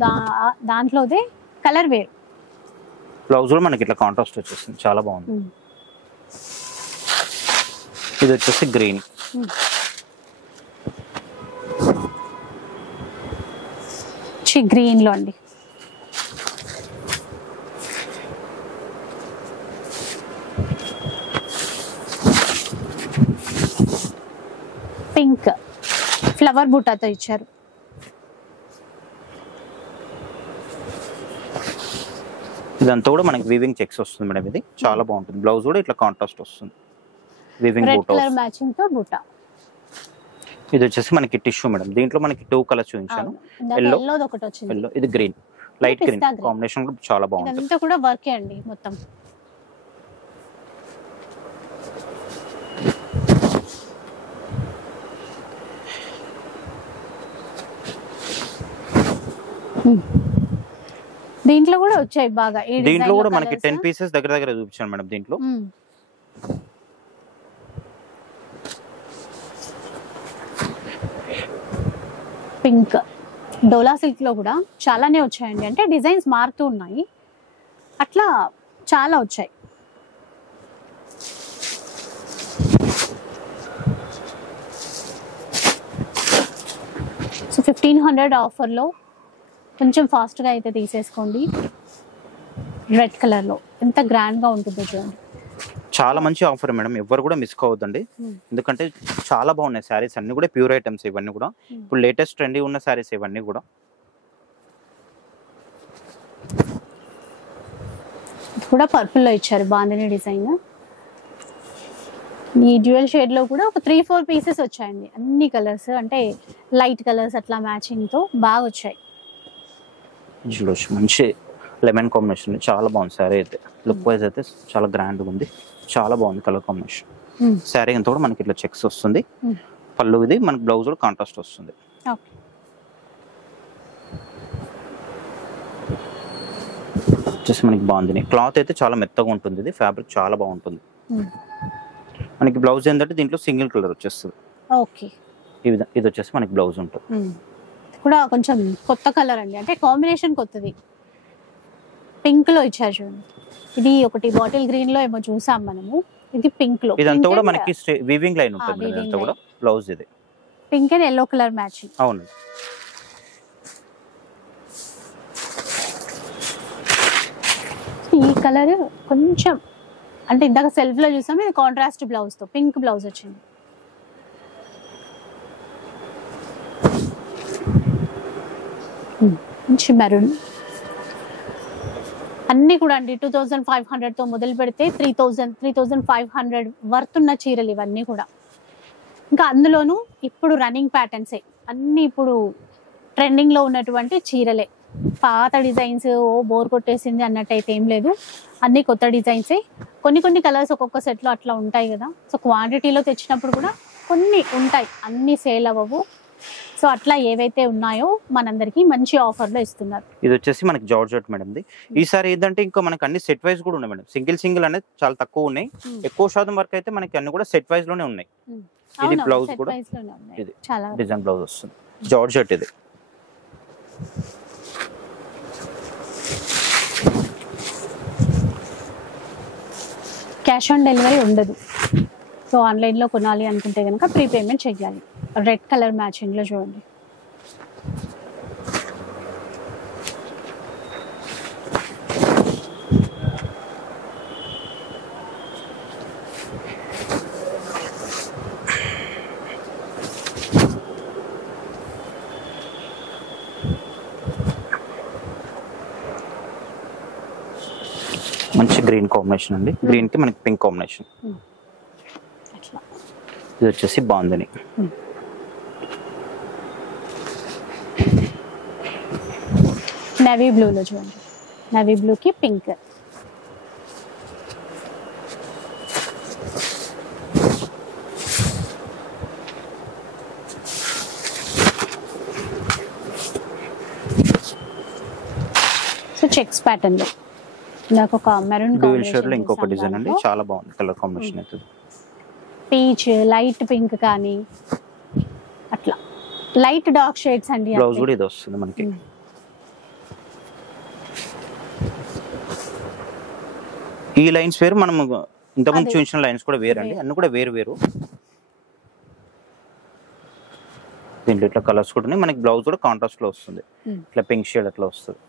దాంట్లోదే కలర్ వేరు. బ్లౌజ్ కూడా మనకి ఇట్లా కాంట్రాస్ట్ వచ్చేస్తుంది, చాలా బాగుంది. ఇది వచ్చేసి గ్రీన్, గ్రీన్ లో అండి. పింక్ ఫ్లవర్ బూటాతో ఇచ్చారు. ఇదంతా కూడా మనకి వీవింగ్ చెక్స్ వస్తుంది మేడం, ఇది చాలా బాగుంటుంది. బ్లౌజ్ కూడా ఇట్లా కాంట్రాస్ట్ వస్తుంది, వీవింగ్ రెడ్ కలర్ మ్యాచింగ్ తో బూటా. ఇది వచ్చేసి మనకి టిష్యూ మేడం, దీంట్లో మనకి 2 కలర్స్ చూపించాను. ఎల్లో ఒకటి వచ్చింది, ఎల్లో, ఇది గ్రీన్, లైట్ గ్రీన్ కాంబినేషన్ కూడా చాలా బాగుంది. ఇదంతా కూడా వర్క్ అండి మొత్తం. దీంట్లో కూడా వచ్చాయి బాగా. దీంట్లో కూడా మనకి 10 పీసెస్ దగ్గర దగ్గర చూపించాను మేడం. దీంట్లో పింక్ డోలా సిల్క్ లో కూడా చాలానే వచ్చాయండి. అంటే డిజైన్స్ మారుతూ ఉన్నాయి, అట్లా చాలా వచ్చాయి. సో 1500 ఆఫర్లో కొంచెం ఫాస్ట్గా అయితే తీసేసుకోండి. రెడ్ కలర్లో ఎంత గ్రాండ్గా ఉంటుందో చూడండి. చాలా మంచి ఆఫర్ మేడం, ఎవరు కూడా మిస్ కావద్దండి. ఎందుకంటే చాలా బాగున్నాయి శారీస్ అన్ని కూడా, ప్యూర్ ఐటమ్స్ ఇవన్నీ కూడా. ఇప్పుడు లేటెస్ట్ ట్రెండీ ఉన్న శారీస్ ఇవన్నీ కూడా. ఇది కూడా పర్పుల్లో ఇచ్చారు, బాందిని డిజైన్. ఈ డ్యూయల్ షేడ్ లో కూడా ఒక 3-4 పీసెస్ వచ్చాయండి. అన్ని కలర్స్ అంటే లైట్ కలర్స్ అట్లా మ్యాచింగ్ తో బాగా వచ్చాయి. మంచి లెమన్ కాంబినేషన్, చాలా బాగుంది శారీ అయితే. లుక్ వైజ్ అయితే చాలా గ్రాండ్ ఉంది, చాలా బాగుంది కలర్ కాంబినేషన్. శారీ అంతా కూడా మనకి ఇట్లా చెక్స్ వస్తుంది, పళ్ళు ఇది మనకి బ్లౌజ్ కూడా కాంట్రాస్ట్ వస్తుంది. వచ్చేసి మనకి బాగుంది. క్లాత్ అయితే చాలా మెత్తగా ఉంటుంది, ఇది ఫ్యాబ్రిక్ చాలా బాగుంటుంది. మనకి బ్లౌజ్ ఏంటంటే దీంట్లో సింగిల్ కలర్ వచ్చేస్తుంది. ఓకే, ఇది వచ్చేసి మనకి బ్లౌజ్ ఉంటుంది. కూడా కొంచెం కొత్త కలర్ అండి, అంటే కాంబినేషన్ కొత్తది. పింక్ లో ఇచ్చారు చూడండి. ఇది ఒకటి బాటిల్ గ్రీన్ లో ఏమో చూసాం మనము, ఇది పింక్ లో. ఇదంతా కూడా మనకి వీవింగ్ లైన్ ఉంటుంది, ఇదంతా కూడా బ్లౌజ్ ఇది pink and yellow colour matching. అవును, ఈ కలర్ కొంచెం అంటే ఇందాక సెల్ఫ్ లో చూసాము, ఇది కాంట్రాస్ట్ బ్లౌజ్ తో పింక్ బ్లౌజ్ వచ్చింది. మంచి మెరూన్. అన్ని కూడా అండి 2500 తో మొదలు పెడితే 3500 వర్త్ ఉన్న చీరలు ఇవన్నీ కూడా. ఇంకా అందులోనూ ఇప్పుడు రన్నింగ్ ప్యాటర్న్సే అన్ని, ఇప్పుడు ట్రెండింగ్ లో ఉన్నటువంటి చీరలే. పాత డిజైన్స్ బోర్ కొట్టేసింది అన్నట్టయితే ఏం లేదు, అన్ని కొత్త డిజైన్సే. కొన్ని కలర్స్ ఒక్కొక్క సెట్లో అట్లా ఉంటాయి కదా. సో క్వాంటిటీలో తెచ్చినప్పుడు కూడా కొన్ని ఉంటాయి, అన్ని సేల్ అవ్వవు. సో అట్లా ఏవైతే ఉన్నాయో మనందరికి మంచి ఆఫర్లో ఇస్తున్నారు. ఇది వచ్చేసి మనకి జార్జెట్ మేడం. ఈసారి ఏంటంటే ఇంకా మనకి అన్ని సెట్ వైజ్ కూడా ఉన్నాయి మేడం. సింగిల్ అనేది చాలా తక్కువ ఉన్నాయి, ఎక్కువ శాతం వరకు అయితే మనకి అన్ని కూడా సెట్ వైజ్ లోనే ఉన్నాయి. ఇది బ్లౌజ్ కూడా ఇది చాలా డిజైన్ బ్లౌజ్ వస్తుంది, జార్జెట్ ఇది. క్యాష్ ఆన్ డెలివరీ ఉండదు. సో ఆన్లైన్లో కొనాలి అనుకుంటే కనుక ప్రీపేమెంట్ చేయాలి. రెడ్ కలర్ మ్యాచింగ్లో చూడండి. గ్రీన్ కాంబినేషన్ అండి, గ్రీన్ కి మనకి పింక్ కాంబినేషన్. అట్లా ఇది వచ్చేసి బాందిని. నేవీ బ్లూలో చూడండి, నేవీ బ్లూకి పింక్. సో చెక్స్ ప్యాటర్న్ లో నాకు ఒక మెరూన్ డ్యూయల్ షేడ్ లో ఇంకొక డిజైన్ అండి, చాలా బాగుంది కలర్ కాంబినేషన్ అయితే. పీచ్, లైట్ పింక్ కానీ అట్లా లైట్ డార్క్ షేడ్స్ అండి. బ్లౌజ్ కూడా ఇది వస్తుంది మనకి. ఈ లైన్స్ వేరు, మనం ఇంతకుముందు చూపించిన లైన్స్ కూడా వేరు అండి, అన్ని కూడా వేరు వేరు. దీంట్లో ఇట్లా కలర్స్ కూడా ఉన్నాయి, మనకి బ్లౌజ్ కూడా కాంట్రాస్ట్ లో వస్తుంది, ఇట్లా పింక్ షేడ్ అట్లా వస్తుంది.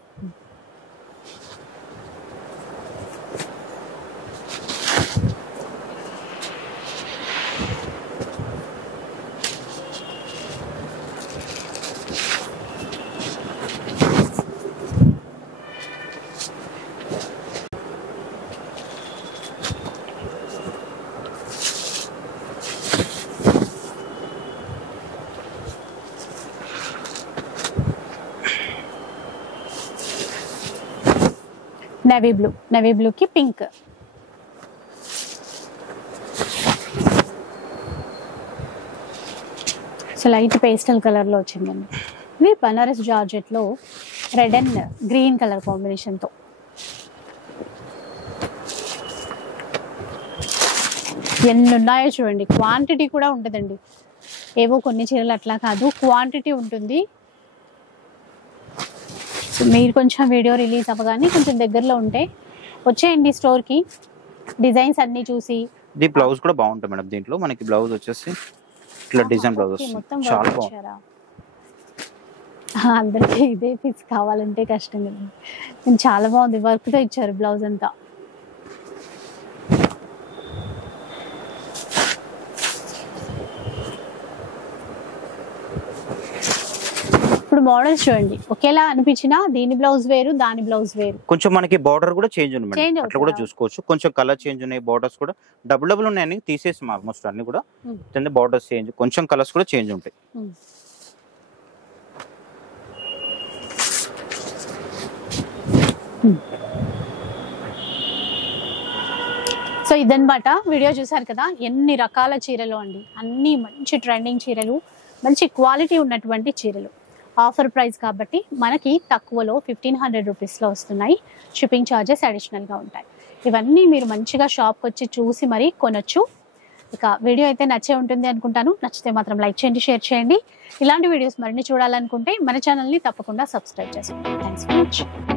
నేవీ బ్లూ, నేవీ బ్లూకి pink. So light pastel colour లో వచ్చిందండి. ఇది బనారస్ జార్జెట్ లో red and green colour combination తో. ఎన్ని ఉన్నాయో చూడండి, క్వాంటిటీ కూడా ఉంటుందండి. ఏవో కొన్ని చీరలు అట్లా కాదు, క్వాంటిటీ ఉంటుంది. సో మీరు కొంచెం వీడియో రిలీజ్ అవ్వగానే కొంచెం దగ్గరలో ఉంటే వచ్చేయండి స్టోర్కి, డిజైన్స్ అన్ని చూసి. ఇది బ్లౌజ్ కూడా బాగుంటుంది మేడం, దీంట్లో మనకి బ్లౌజ్ వచ్చేసి ఇట్లా డిజైన్ బ్లౌజ్ వస్తుంది, చాలా బాగుంది. అందరికీ ఇదే పీస్ కావాలంటే కష్టం కదా, చాలా బాగుంది, వర్క్ తో ఇచ్చారు బ్లౌజ్ అంతా. ఇప్పుడు మోడల్స్ చూడండి, ఒకేలా అనిపించినా దీని బ్లౌజ్ వేరు, దాని బ్లౌజ్ వేరు. కొంచెం మనకి బార్డర్ కూడా చేంజ్ ఉంది మేడం, అట్లా కూడా చూసుకోవచ్చు. కొంచెం కలర్ చేంజ్ ఉన్నాయి, బార్డర్స్ కూడా డబుల్ డబుల్ ఉన్నాయని తీసేసాం ఆల్మోస్ట్ అన్ని కూడా. బార్డర్స్ చేంజ్, కొంచెం కలర్స్ కూడా చేంజ్ ఉంటాయి. సో ఇదన్నమాట, వీడియో చూసారు కదా, ఎన్ని రకాల చీరలు అండి, అన్ని మంచి ట్రెండింగ్ చీరలు, మంచి క్వాలిటీ ఉన్నటువంటి చీరలు. ఆఫర్ ప్రైస్ కాబట్టి మనకి తక్కువలో 1500 రూపీస్లో వస్తున్నాయి. షిప్పింగ్ ఛార్జెస్ అడిషనల్గా ఉంటాయి. ఇవన్నీ మీరు మంచిగా షాప్కి వచ్చి చూసి మరీ కొనొచ్చు. ఇక వీడియో అయితే నచ్చే ఉంటుంది అనుకుంటాను. నచ్చితే మాత్రం లైక్ చేయండి, షేర్ చేయండి. ఇలాంటి వీడియోస్ మరిన్ని చూడాలనుకుంటే మన ఛానల్ని తప్పకుండా సబ్స్క్రైబ్ చేసుకోండి. Thanks for watching.